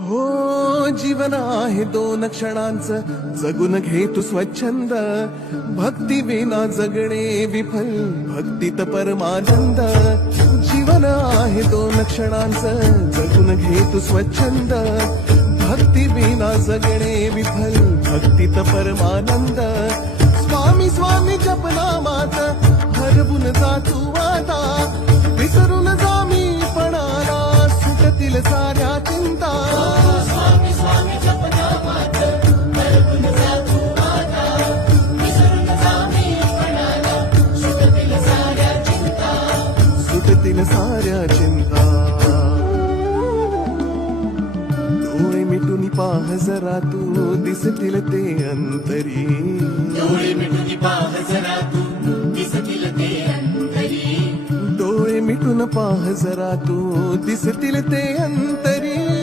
हो जीवन आहे दोन क्षणांचं, जगून घे तू स्वच्छंद. भक्ती विना जगणे विफल, भक्तीत परमानंद. जीवन आहे दोन क्षणांचं, जगून घे तू स्वच्छंद. भक्ती विना जगणे विफल, भक्तीत परमानंद. स्वामी स्वामी जपनामात हरवून जा तू आता, विसरून जा मी पणाला, सुटतील साऱ्या चिंता. स्वामी स्वामी जपनामात हरवून जा तू आता, विसरून जा मी पणाला, सुटतील साऱ्या चिंता. सुटतील साऱ्या चिंता. डोळे मिटून पाह जरा तू, दिसतील ते अंतरी. डोळे मिटून पाह जरा तू, दिसतील ते अंतरी. डोळे मिटून पाह जरा तू, दिसतील ते अंतरी.